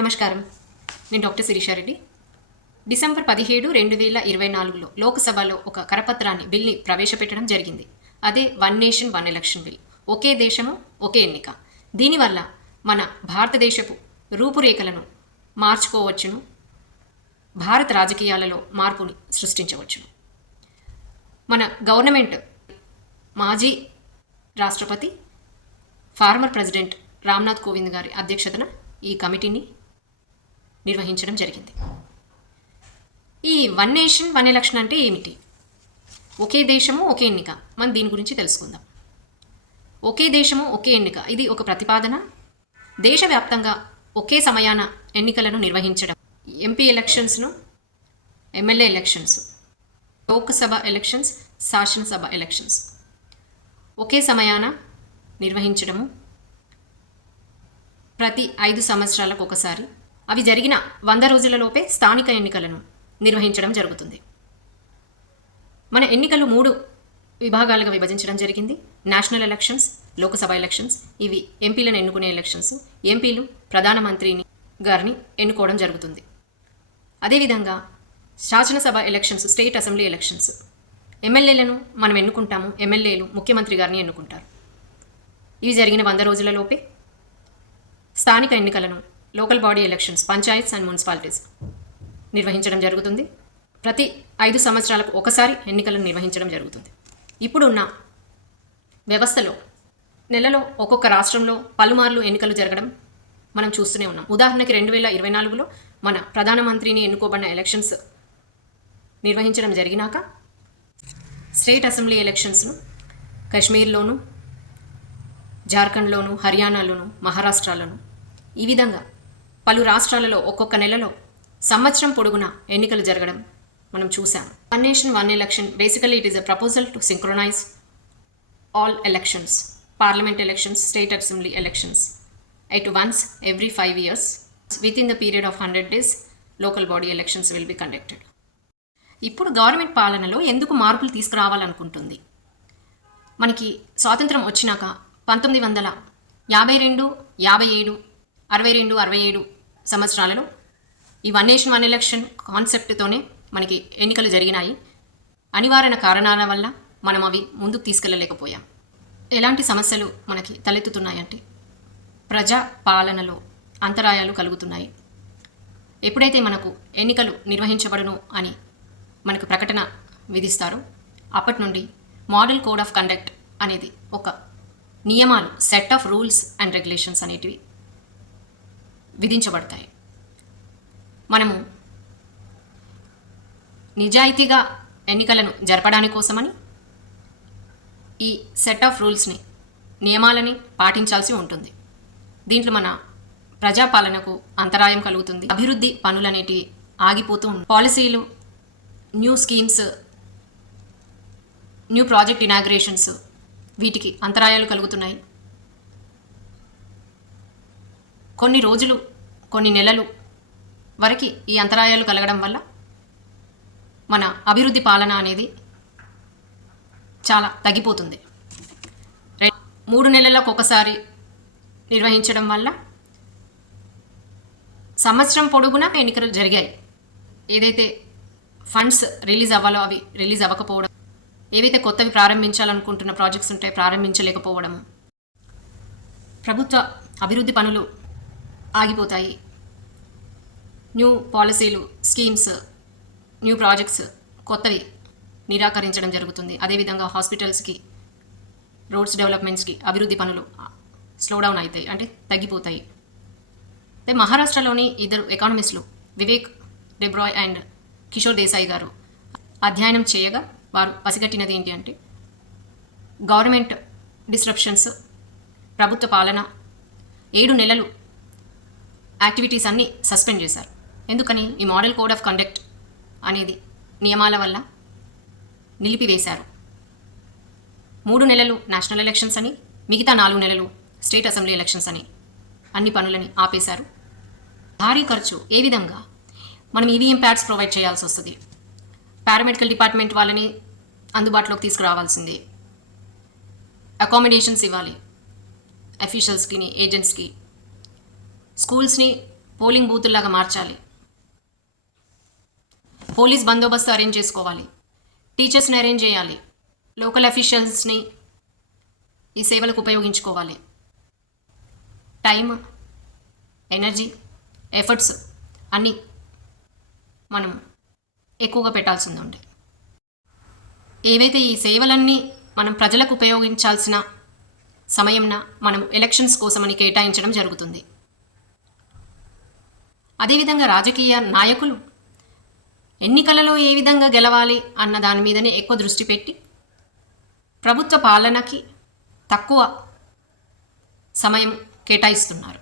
నమస్కారం. నేను doctor Sirisha Reddy. December 17, 2024లో లోక్సభలో ఒక కరపత్రాన్ని బిల్ని ప్రవేశపెట్టడం జరిగింది. అదే one nation one election bill. ఒకే దేశము ఒకే ఎన్నిక. దీనివల్ల మన భారతదేశపు రూపురేఖలను మార్చుకోవచ్చును, భారత రాజకీయాలలో మార్పుని సృష్టించవచ్చును. మన గవర్నమెంట్ మాజీ రాష్ట్రపతి ఫార్మర్ ప్రెసిడెంట్ రామ్నాథ్ కోవింద్ గారి అధ్యక్షతన ఈ కమిటీని నిర్వహించడం జరిగింది. ఈ వన్ నేషన్ వన్ ఎలక్షన్ అంటే ఏమిటి? ఒకే దేశము ఒకే ఎన్నిక. మనం దీని గురించి తెలుసుకుందాం. ఒకే దేశము ఒకే ఎన్నిక ఇది ఒక ప్రతిపాదన. దేశవ్యాప్తంగా ఒకే సమయాన ఎన్నికలను నిర్వహించడం. ఎంపీ ఎలక్షన్స్ను, ఎమ్మెల్యే ఎలక్షన్స్, లోక్సభ ఎలక్షన్స్, శాసనసభ ఎలక్షన్స్ ఒకే సమయాన నిర్వహించడము. ప్రతి 5 సంవత్సరాలకు ఒకసారి, అవి జరిగిన 100 రోజులలోపే స్థానిక ఎన్నికలను నిర్వహించడం జరుగుతుంది. మన ఎన్నికలు 3 విభాగాలుగా విభజించడం జరిగింది. నేషనల్ ఎలక్షన్స్, లోక్సభ ఎలక్షన్స్, ఇవి ఎంపీలను ఎన్నుకునే ఎలక్షన్స్. ఎంపీలు ప్రధానమంత్రిని గారిని ఎన్నుకోవడం జరుగుతుంది. అదేవిధంగా శాసనసభ ఎలక్షన్స్, స్టేట్ అసెంబ్లీ ఎలక్షన్స్, ఎమ్మెల్యేలను మనం ఎన్నుకుంటాము. ఎమ్మెల్యేలు ముఖ్యమంత్రి గారిని ఎన్నుకుంటారు. ఇవి జరిగిన 100 రోజులలోపే స్థానిక ఎన్నికలను, local body elections, panchayats and municipalities నిర్వహించడం జరుగుతుంది. ప్రతి 5 సంవత్సరాలకు ఒకసారి ఎన్నికలను నిర్వహించడం జరుగుతుంది. ఇప్పుడున్న వ్యవస్థలో నెలలో ఒక్కొక్క రాష్ట్రంలో పలుమార్లు ఎన్నికలు జరగడం మనం చూస్తూనే ఉన్నాం. ఉదాహరణకి 2024లో మన ప్రధానమంత్రిని ఎన్నుకోబడిన ఎలక్షన్స్ నిర్వహించడం జరిగినాక స్టేట్ అసెంబ్లీ ఎలక్షన్స్ను కశ్మీర్లోను, జార్ఖండ్లోను, హర్యానాలోను, మహారాష్ట్రలోను, ఈ విధంగా పలు రాష్ట్రాలలో ఒక్కొక్క నెలలో సంవత్సరం పొడుగున ఎన్నికలు జరగడం మనం చూసాం. One nation one election basically it is a proposal to synchronise all elections, parliament elections, state assembly elections at once every 5 years. Within the period of 100 days, local body elections will be conducted. ఇప్పుడు government పాలనలో ఎందుకు మార్పులు తీసుకురావాలనుకుంటుంది? మనకి స్వాతంత్రం వచ్చినాక 1952, 57, 62, 67 సంవత్సరాలలో ఈ one nation one election కాన్సెప్ట్తోనే మనకి ఎన్నికలు జరిగినాయి. అనివార్య కారణాల వల్ల మనం అవి ముందుకు తీసుకెళ్ళలేకపోయాం. ఎలాంటి సమస్యలు మనకి తలెత్తుతున్నాయంటే ప్రజా పాలనలో అంతరాయాలు కలుగుతున్నాయి. ఎప్పుడైతే మనకు ఎన్నికలు నిర్వహించబడును అని మనకు ప్రకటన విధిస్తారో అప్పటి నుండి మోడల్ కోడ్ ఆఫ్ కండక్ట్ అనేది ఒక నియమాలు, set of rules and regulations అనేటివి విధించబడతాయి. మనము నిజాయితీగా ఎన్నికలను జరపడానికి కోసమని ఈ సెట్ ఆఫ్ రూల్స్ని, నియమాలని పాటించాల్సి ఉంటుంది. దీంట్లో మన ప్రజాపాలనకు అంతరాయం కలుగుతుంది. అభివృద్ధి పనులనేటివి ఆగిపోతూ ఉన్నాయి. పాలసీలు, new schemes, new project inaugurations, వీటికి అంతరాయాలు కలుగుతున్నాయి. కొన్ని రోజులు, కొన్ని నెలలు వరకు ఈ అంతరాయాలు కలగడం వల్ల మన అభివృద్ధి పాలన అనేది చాలా తగ్గిపోతుంది. 3 నెలలకు ఒకసారి నిర్వహించడం వల్ల సంవత్సరం పొడుగునా ఎన్నికలు జరిగాయి. ఏదైతే ఫండ్స్ రిలీజ్ అవ్వాలో అవి రిలీజ్ అవ్వకపోవడం, ఏవైతే కొత్తవి ప్రారంభించాలనుకుంటున్న ప్రాజెక్ట్స్ ఉంటాయో ప్రారంభించలేకపోవడం, ప్రభుత్వ అభివృద్ధి పనులు ఆగిపోతాయి. న్యూ పాలసీలు, స్కీమ్స్, న్యూ ప్రాజెక్ట్స్ కొత్తవి నిరాకరించడం జరుగుతుంది. అదేవిధంగా హాస్పిటల్స్కి, రోడ్స్ డెవలప్మెంట్స్కి అభివృద్ధి పనులు స్లోడౌన్ అవుతాయి, అంటే తగ్గిపోతాయి. అయితే మహారాష్ట్రలోని 2 ఎకానమిస్టులు వివేక్ డెబ్రాయ్ అండ్ కిషోర్ దేశాయ్ గారు అధ్యయనం చేయగా వారు పసిగట్టినది ఏంటి అంటే గవర్నమెంట్ డిస్రప్షన్స్, ప్రభుత్వ పాలన 7 నెలలు యాక్టివిటీస్ అన్నీ సస్పెండ్ చేశారు. ఎందుకని? ఈ మోడల్ కోడ్ ఆఫ్ కండక్ట్ అనేది నియమాల వల్ల నిలిపివేశారు. 3 నెలలు నేషనల్ ఎలక్షన్స్ అని, మిగతా 4 నెలలు స్టేట్ అసెంబ్లీ ఎలక్షన్స్ అని అన్ని పనులని ఆపేశారు. భారీ ఖర్చు. ఏ విధంగా? మనం ఈవీఎం ప్యాడ్స్ ప్రొవైడ్ చేయాల్సి వస్తుంది. పారామెడికల్ డిపార్ట్మెంట్ వాళ్ళని అందుబాటులోకి తీసుకురావాల్సిందే. అకామిడేషన్స్ ఇవ్వాలి అఫీషియల్స్కి, ఏజెంట్స్కి. స్కూల్స్ని పోలింగ్ బూతుల్లాగా మార్చాలి. పోలీస్ బందోబస్తు అరేంజ్ చేసుకోవాలి. టీచర్స్ని అరేంజ్ చేయాలి. లోకల్ అఫీషియల్స్ని ఈ సేవలకు ఉపయోగించుకోవాలి. టైం, ఎనర్జీ, ఎఫర్ట్స్ అన్నీ మనం ఎక్కువగా పెట్టాల్సింది ఉండే. ఏవైతే ఈ సేవలన్నీ మనం ప్రజలకు ఉపయోగించాల్సిన సమయంన మనం ఎలక్షన్స్ కోసమని కేటాయించడం జరుగుతుంది. అదేవిధంగా రాజకీయ నాయకులు ఎన్నికలలో ఏ విధంగా గెలవాలి అన్న దాని మీదనే ఎక్కువ దృష్టి పెట్టి ప్రభుత్వ పాలనకి తక్కువ సమయం కేటాయిస్తున్నారు.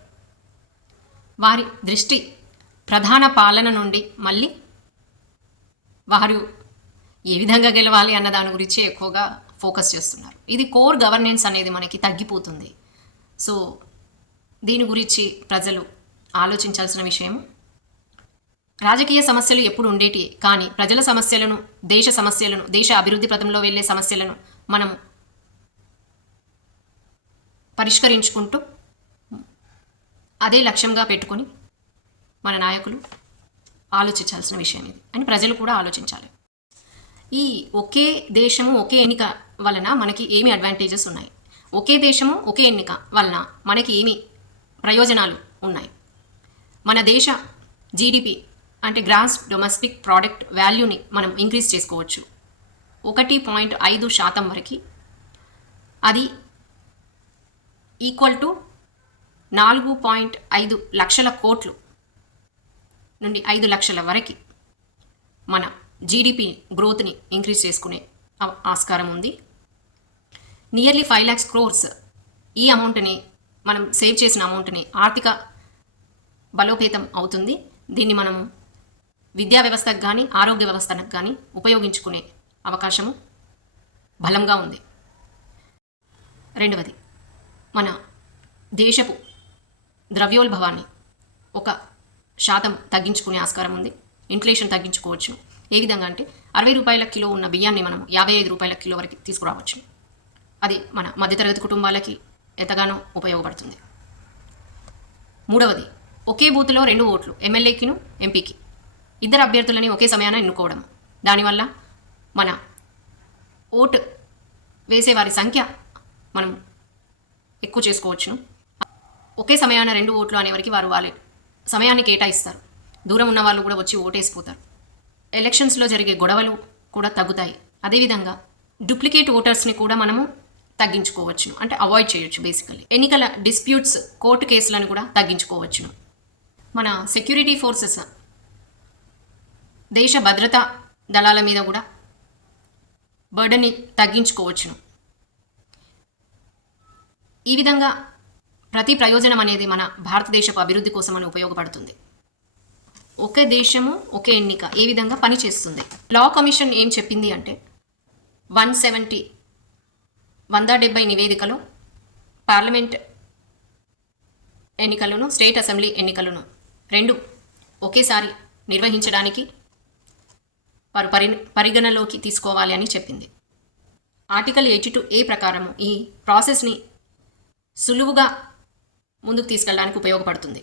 వారి దృష్టి ప్రధాన పాలన నుండి మళ్ళీ వారు ఏ విధంగా గెలవాలి అన్న దాని గురించి ఎక్కువగా ఫోకస్ చేస్తున్నారు. ఇది కోర్ గవర్నెన్స్ అనేది మనకి తగ్గిపోతుంది. సో దీని గురించి ప్రజలు ఆలోచించాల్సిన విషయం. రాజకీయ సమస్యలు ఎప్పుడు ఉండేటి, కానీ ప్రజల సమస్యలను, దేశ సమస్యలను, దేశ అభివృద్ధి పథంలో వెళ్ళే సమస్యలను మనం పరిష్కరించుకుంటూ అదే లక్ష్యంగా పెట్టుకొని మన నాయకులు ఆలోచించాల్సిన విషయం ఇది అని ప్రజలు కూడా ఆలోచించాలి. ఈ ఒకే దేశము ఒకే ఎన్నిక వలన మనకి ఏమి అడ్వాంటేజెస్ ఉన్నాయి, ఒకే దేశము ఒకే ఎన్నిక వలన మనకి ఏమి ప్రయోజనాలు ఉన్నాయి. మన దేశ జీడిపి అంటే గ్రాస్ డొమెస్టిక్ ప్రోడక్ట్ వాల్యూని మనం ఇంక్రీజ్ చేసుకోవచ్చు 1.5% వరకు. అది ఈక్వల్ టు 4.5 లక్షల కోట్లు నుండి 5 లక్షల వరకు మన జీడిపి గ్రోత్ని ఇంక్రీజ్ చేసుకునే ఆస్కారం ఉంది. నియర్లీ 5 lakhs crores ఈ అమౌంట్ని, మనం సేవ్ చేసిన అమౌంట్ని ఆర్థిక బలోపేతం అవుతుంది. దీన్ని మనం విద్యా వ్యవస్థకు కానీ ఆరోగ్య వ్యవస్థకు కానీ ఉపయోగించుకునే అవకాశము బలంగా ఉంది. రెండవది, మన దేశపు ద్రవ్యోల్బణాన్ని 1% తగ్గించుకునే ఆస్కారం ఉంది. ఇన్ఫ్లేషన్ తగ్గించుకోవచ్చు. ఏ విధంగా అంటే 60 రూపాయల కిలో ఉన్న బియ్యాన్ని మనం 55 రూపాయల కిలో వరకు తీసుకురావచ్చు. అది మన మధ్యతరగతి కుటుంబాలకి ఎంతగానో ఉపయోగపడుతుంది. మూడవది, ఒకే బూత్లో 2 ఓట్లు, ఎమ్మెల్యేకిను ఎంపీకి, ఇద్దరు అభ్యర్థులని ఒకే సమయాన ఎన్నుకోవడం. దానివల్ల మన ఓటు వేసేవారి సంఖ్య మనం ఎక్కువ చేసుకోవచ్చును. ఒకే సమయాన 2 ఓట్లు అనేవరకు వాళ్ళే సమయాన్ని కేటాయిస్తారు. దూరం ఉన్న వాళ్ళు కూడా వచ్చి ఓటేసిపోతారు. ఎలక్షన్స్లో జరిగే గొడవలు కూడా తగ్గుతాయి. అదేవిధంగా డూప్లికేట్ ఓటర్స్ని కూడా మనము తగ్గించుకోవచ్చును, అంటే అవాయిడ్ చేయొచ్చు. బేసికలీ ఎన్నికల డిస్ప్యూట్స్, కోర్టు కేసులను కూడా తగ్గించుకోవచ్చును. మన సెక్యూరిటీ ఫోర్సెస్, దేశ భద్రతా దళాల మీద కూడా బర్డన్ని తగ్గించుకోవచ్చును. ఈ విధంగా ప్రతి ప్రయోజనం అనేది మన భారతదేశపు అభివృద్ధి కోసం అని ఉపయోగపడుతుంది. ఒకే దేశము ఒకే ఎన్నిక ఏ విధంగా పనిచేస్తుంది. లా కమిషన్ ఏం చెప్పింది అంటే 170 నివేదికలో పార్లమెంట్ ఎన్నికలను, స్టేట్ అసెంబ్లీ ఎన్నికలను 2 ఒకేసారి నిర్వహించడానికి వారు పరిగణలోకి తీసుకోవాలి అని చెప్పింది. ఆర్టికల్ 82A ప్రకారం ఈ ప్రాసెస్ని సులువుగా ముందుకు తీసుకెళ్ళడానికి ఉపయోగపడుతుంది.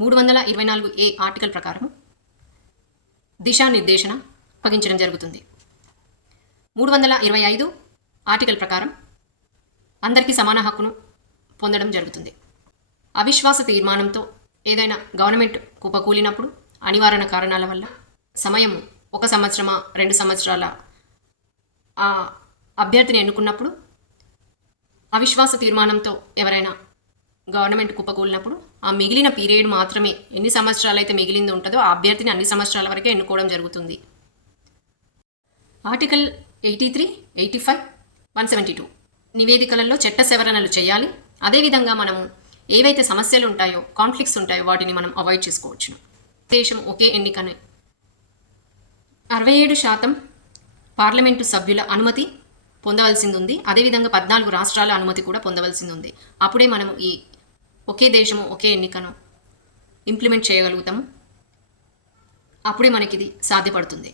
324A ఆర్టికల్ ప్రకారం దిశానిర్దేశన అప్పగించడం జరుగుతుంది. 325 ఆర్టికల్ ప్రకారం అందరికీ సమాన హక్కును పొందడం జరుగుతుంది. అవిశ్వాస తీర్మానంతో ఏదైనా గవర్నమెంట్ కుప్పకూలినప్పుడు అనివార్య కారణాల వల్ల సమయం 1 సంవత్సరమా 2 సంవత్సరాల ఆ అభ్యర్థిని ఎన్నుకున్నప్పుడు అవిశ్వాస తీర్మానంతో ఎవరైనా గవర్నమెంట్ కుప్పకూలినప్పుడు ఆ మిగిలిన పీరియడ్ మాత్రమే, ఎన్ని సంవత్సరాలు అయితే మిగిలింది ఉంటుందో ఆ అభ్యర్థిని అన్ని సంవత్సరాల వరకే ఎన్నుకోవడం జరుగుతుంది. ఆర్టికల్ 83, 85, 172 నివేదికలలో చట్ట సవరణలు చేయాలి. అదేవిధంగా మనము ఏవైతే సమస్యలు ఉంటాయో, కాన్ఫ్లిక్ట్స్ ఉంటాయో వాటిని మనం అవాయిడ్ చేసుకోవచ్చు. దేశం ఒకే ఎన్నికని 67% పార్లమెంటు సభ్యుల అనుమతి పొందవలసింది ఉంది. అదేవిధంగా 14 రాష్ట్రాల అనుమతి కూడా పొందవలసింది ఉంది. అప్పుడే మనము ఈ ఒకే దేశము ఒకే ఎన్నికను ఇంప్లిమెంట్ చేయగలుగుతాము. అప్పుడే మనకి ఇది సాధ్యపడుతుంది.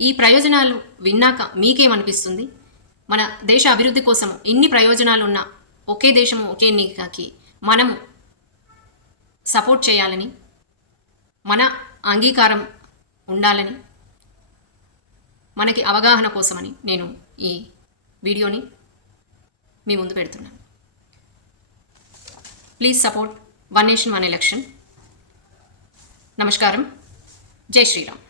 ఈ ప్రయోజనాలు విన్నాక మీకేమనిపిస్తుంది? మన దేశ అభివృద్ధి కోసం ఇన్ని ప్రయోజనాలు ఉన్న ఒకే దేశము ఒకే ఎన్నికకి మనము సపోర్ట్ చేయాలని మన అంగీకారం ఉండాలని, మనకి అవగాహన కోసమని నేను ఈ వీడియోని మీ ముందు పెడుతున్నాను. Please support one nation one election. నమస్కారం. జై శ్రీరామ్.